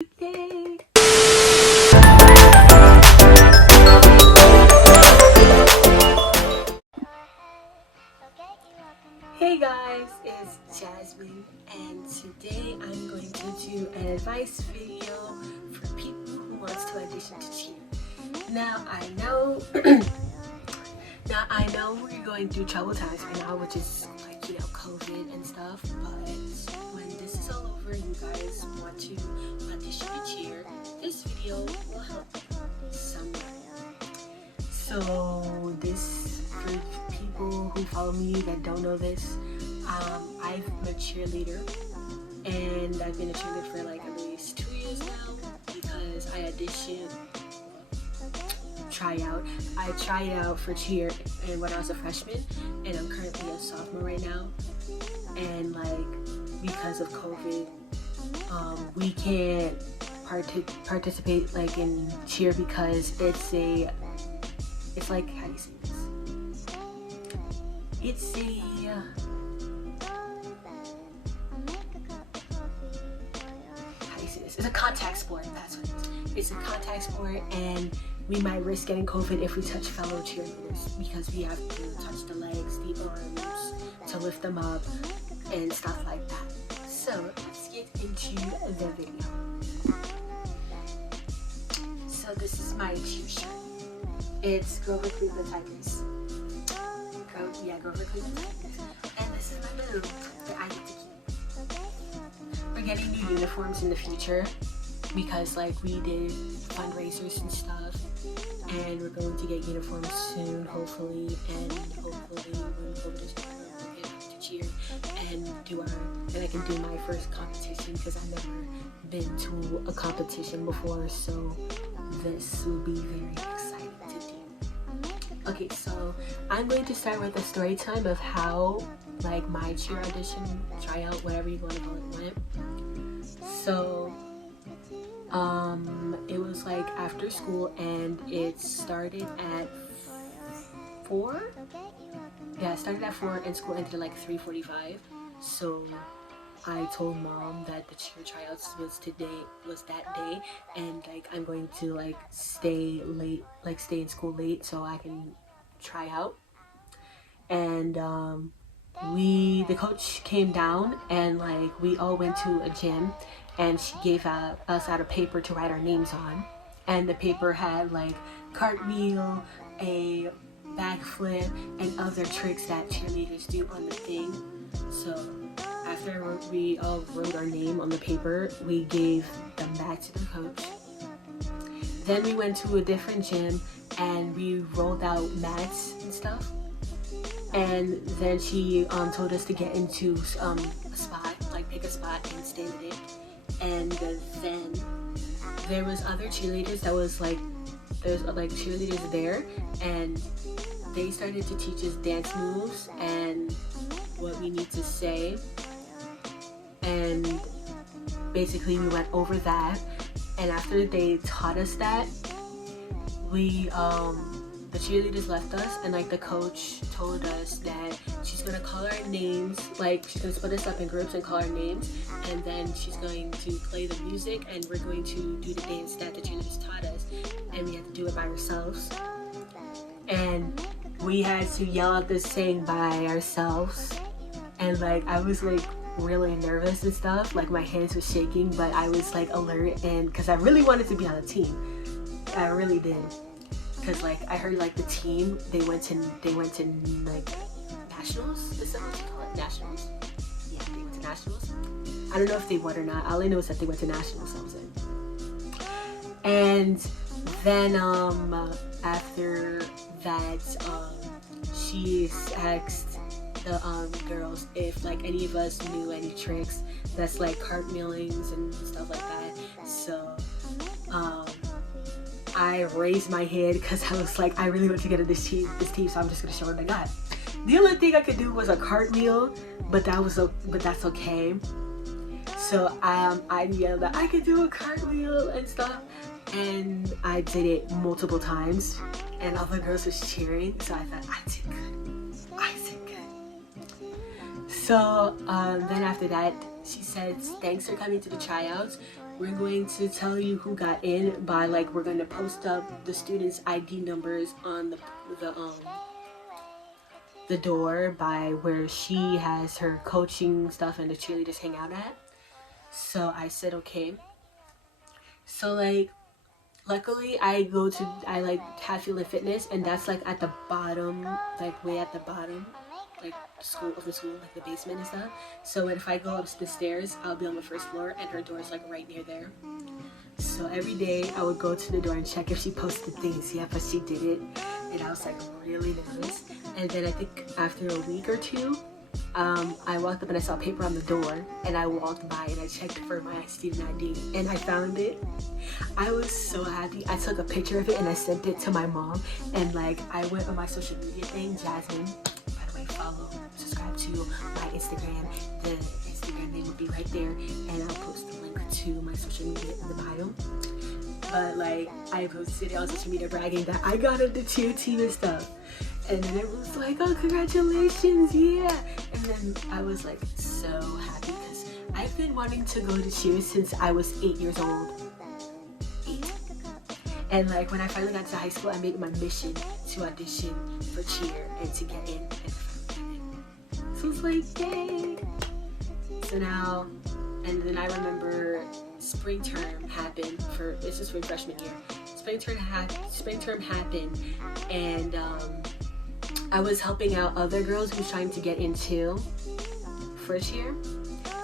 Yay! Hey guys, it's Jasmine, and today I'm going to do an advice video for people who wants to audition to cheer. Now I know we're going through troubled times right now, which is like, COVID and stuff, but when this is all over and you guys want to audition to cheer, this video will help somewhere. So this, for people who follow me that don't know this, I'm a cheerleader, and I've been a cheerleader for like at least 2 years now because I tried out for cheer and when I was a freshman, and I'm currently a sophomore right now. And like because of COVID, we can't participate like in cheer because it's like, how do you say this? It's a contact sport. That's what it is. It's a contact sport, and we might risk getting COVID if we touch fellow cheerleaders because we have to touch the legs, the arms to lift them up and stuff like that. So let's get into the video. So this is my cheer shirt. It's Grover Cleveland Tigers. Grover Cleveland Tigers. And this is my balloon that I get to keep. We're getting new uniforms in the future because like we did fundraisers and stuff, and we're going to get uniforms soon, hopefully, and hopefully when COVID is over, we'll get out to cheer and I can do my first competition because I've never been to a competition before, so this will be very exciting to do. Okay, so I'm going to start with a story time of how like my cheer audition, tryout, whatever you want to call it, went. So it was like after school, and it started at 4. Yeah, it started at 4 and school ended at like 3:45. So I told mom that the cheer tryouts was that day, and like I'm going to like stay in school late so I can try out. And the coach came down, and like we all went to a gym, and she gave us out a paper to write our names on, and the paper had like cartwheel, a backflip, and other tricks that cheerleaders do on the thing. So after we all wrote our name on the paper, we gave them back to the coach. Then we went to a different gym and we rolled out mats and stuff. And then she told us to get into a spot, like pick a spot and stand in it. And then there was other cheerleaders there's like cheerleaders there, and they started to teach us dance moves and what we need to say. And basically we went over that, and after they taught us that, the cheerleaders left us, and like the coach told us that she's gonna call our names, like she's gonna split us up in groups and call our names, and then she's going to play the music, and we're going to do the dance that the cheerleaders taught us, and we had to do it by ourselves. And we had to yell out this saying by ourselves, and like I was like really nervous and stuff, like my hands were shaking, but I was like alert, and because I really wanted to be on a team. I really did. Because like I heard like the team, they went to like nationals. Is that what you call it? Nationals? Yeah, they went to nationals. I don't know if they won or not. All I know is that they went to nationals. I was in. And then after that, she asked the girls if like any of us knew any tricks that's like cartwheelings and stuff like that. So I raised my head because I was like, I really want to get in this team, so I'm just gonna show what I got. The only thing I could do was a cartwheel, but that's okay. So I yelled that I could do a cartwheel and stuff, and I did it multiple times, and all the girls was cheering. So I thought I did good. So then after that, she said, "Thanks for coming to the tryouts. we're going to tell you who got in by like, we're going to post up the students' ID numbers on the door by where she has her coaching stuff and the cheerleaders hang out at. So I said okay. So like, luckily I like have Feel and Fitness, and that's like at the bottom, like way at the bottom, like school, like the basement and stuff. So if I go up the stairs, I'll be on the first floor, and her door is like right near there. So every day I would go to the door and check if she posted things. Yeah, but she did it, and I was like really nervous. And then I think after a week or two, I walked up and I saw paper on the door, and I walked by and I checked for my student ID, and I found it. I was so happy. I took a picture of it and I sent it to my mom, and like I went on my social media thing, Jasmine, by the way, follow, subscribe to my Instagram. The Instagram name will be right there, and I'll post the link to my social media in the bio. But like, I posted it on social media bragging that I got on the cheer team and stuff. And then it was like, oh, congratulations, yeah. And then I was like so happy because I've been wanting to go to cheer since I was 8 years old. 8. And like when I finally got to high school, I made it my mission to audition for cheer and to get in. So it's like, yay. So now, and then I remember spring term happened this is for freshman year. Spring term happened, and I was helping out other girls who was trying to get into first year.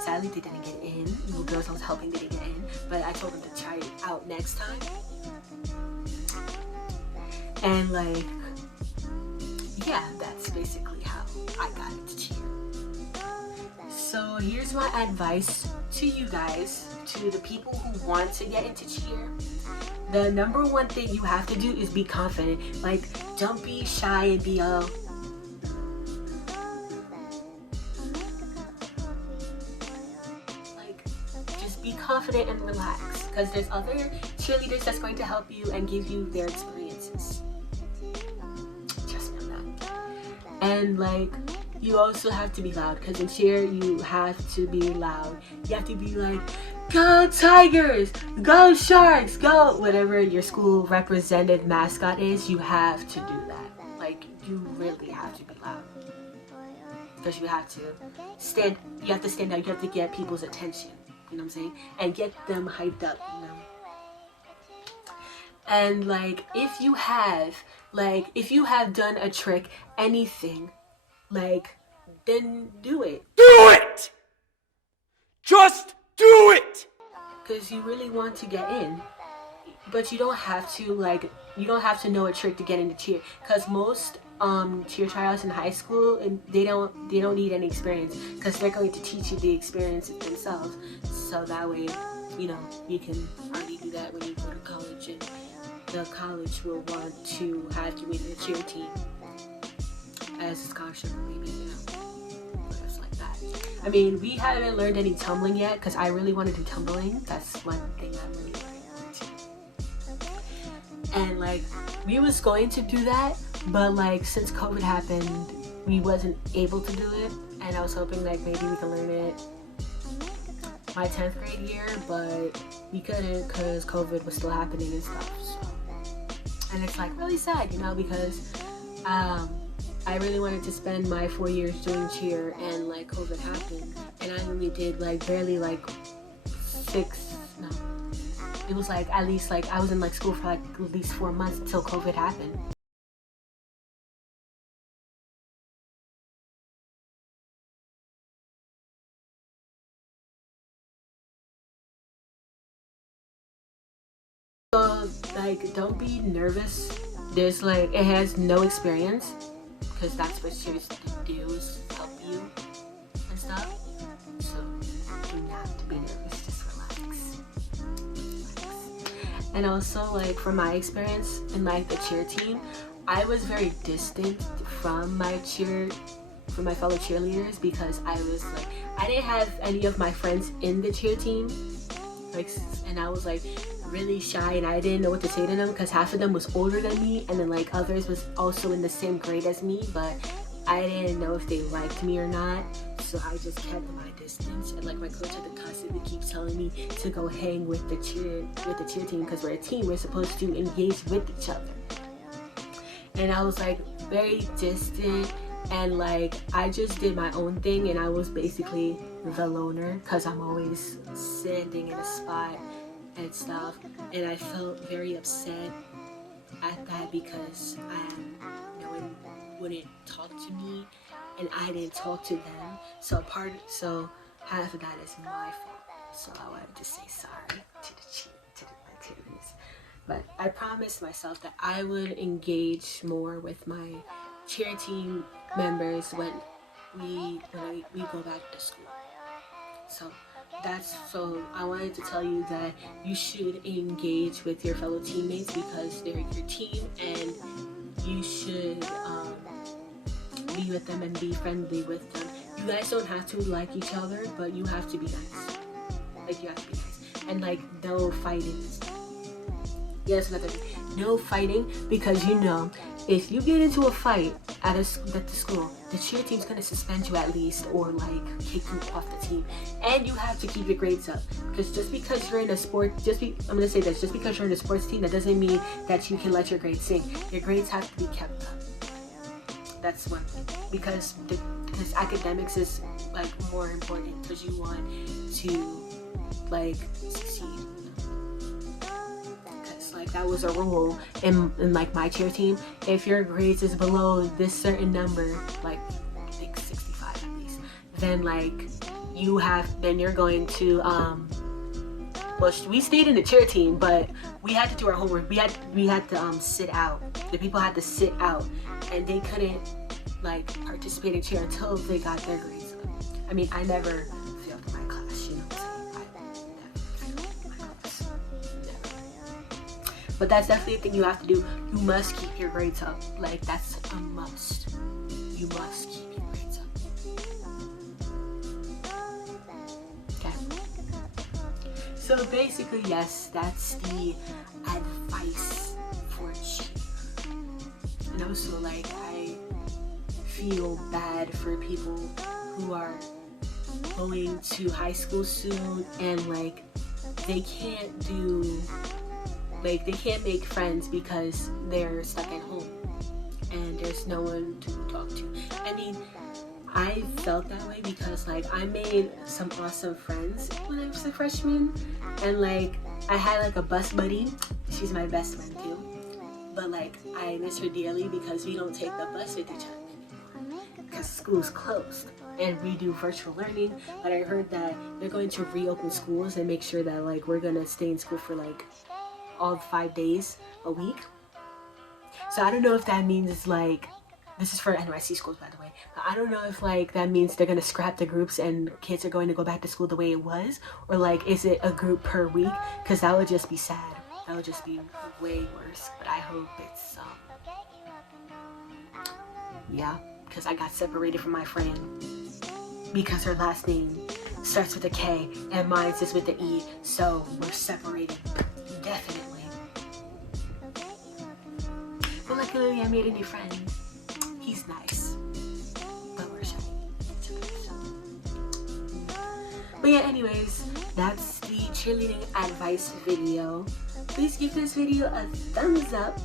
Sadly, they didn't get in. The girls I was helping didn't get in, but I told them to try it out next time. And like, yeah, that's basically how I got into cheer. So here's my advice to you guys, to the people who want to get into cheer. The number one thing you have to do is be confident. Like, don't be shy and be just be confident and relax, because there's other cheerleaders that's going to help you and give you their experiences. Just know that. And like, you also have to be loud, because in cheer you have to be loud. You have to be like, go Tigers, go Sharks, go whatever your school represented mascot is. You have to do that. Like, you really have to be loud, because you have to stand out. You have to get people's attention, you know what I'm saying, and get them hyped up, you know. And like, if you have done a trick, anything, like, then do it. Do it! Just do it! Because you really want to get in. But you don't have to know a trick to get into cheer. Because most cheer tryouts in high school, and they don't need any experience, because they're going to teach you the experience themselves. So that way, you know, you can already do that when you go to college, and the college will want to have you in the cheer team as a scholarship, maybe, you know. Stuff like that. I mean, we haven't learned any tumbling yet, because I really want to do tumbling. That's one thing I'm really looking forward to. And like, we was going to do that, but like, since COVID happened, we wasn't able to do it. And I was hoping like maybe we can learn it my 10th grade year, but we couldn't because COVID was still happening and stuff. So, and it's like really sad, you know, because I really wanted to spend my 4 years doing cheer, and like COVID happened, and I only did like barely like it was like at least like I was in like school for like at least 4 months until COVID happened. So like, don't be nervous. There's like, it has no experience, because that's what cheers do, is help you and stuff. So do not to be nervous, just relax. And also, like, from my experience in like the cheer team, I was very distant from my fellow cheerleaders, because I was like, I didn't have any of my friends in the cheer team, like, and I was like really shy, and I didn't know what to say to them, because half of them was older than me, and then like others was also in the same grade as me, but I didn't know if they liked me or not. so I just kept my distance. And like my coach had to constantly keep telling me to go hang with the cheer team, because we're a team, we're supposed to engage with each other. And I was like very distant, and like I just did my own thing, and I was basically the loner because I'm always standing in a spot and stuff. And I felt very upset at that because no one wouldn't talk to me and I didn't talk to them. So half of that is my fault. So I wanted to say sorry to the cheerleaders. But I promised myself that I would engage more with my cheer team members when we go back to school. So I wanted to tell you that you should engage with your fellow teammates because they're your team, and you should be with them and be friendly with them. You guys don't have to like each other, but you have to be nice. Like, you have to be nice. And like, no fighting. Yes, another thing. No fighting, because you know, if you get into a fight at the school, the cheer team's gonna suspend you at least, or like kick you off the team. And you have to keep your grades up, because just because you're in a sport, just because you're in a sports team, that doesn't mean that you can let your grades sink. Your grades have to be kept up. That's one thing, because academics is like more important, because you want to like succeed. Like, that was a rule in like my cheer team. If your grades is below this certain number, like I think 65 at least, then like then you're going to well, we stayed in the cheer team, but we had to do our homework. We had to sit out. The people had to sit out, and they couldn't like participate in cheer until they got their grades up. I mean, I never failed in my class, you know what I'm saying? I never failed in my class. Never. But that's definitely a thing you have to do. You must keep your grades up. Like, that's a must. You must keep your grades up. Okay. So basically, yes, that's the advice for cheer. And also, like, I feel bad for people who are going to high school soon and like they can't make friends because they're stuck at home and there's no one to talk to. I mean, I felt that way because like I made some awesome friends when I was a freshman, and like I had like a bus buddy. She's my best friend too, but like I miss her dearly because we don't take the bus with each other anymore because school's closed and we do virtual learning. But I heard that they're going to reopen schools and make sure that like we're gonna stay in school for like all 5 days a week. So I don't know if that means like, this is for NYC schools by the way, but I don't know if like that means they're gonna scrap the groups and kids are going to go back to school the way it was, or like is it a group per week? Because that would just be sad. That would just be way worse. But I hope it's yeah, because I got separated from my friend because her last name starts with a K and mine is with the E, so we're separated. Definitely. But luckily I made a new friend. He's nice. But we're shy. But yeah, anyways, that's the cheerleading advice video. Please give this video a thumbs up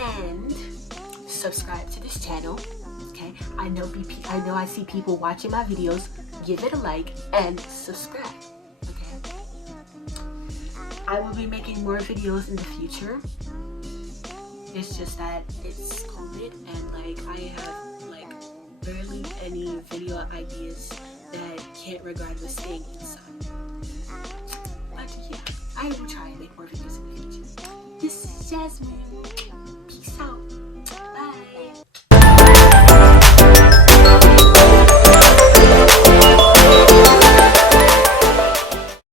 and subscribe to this channel. Okay? I know I see people watching my videos. Give it a like and subscribe. I will be making more videos in the future. It's just that it's COVID and like I have like barely any video ideas that can't regard with staying inside. But yeah, I will try and make more videos in the future. This is Jasmine.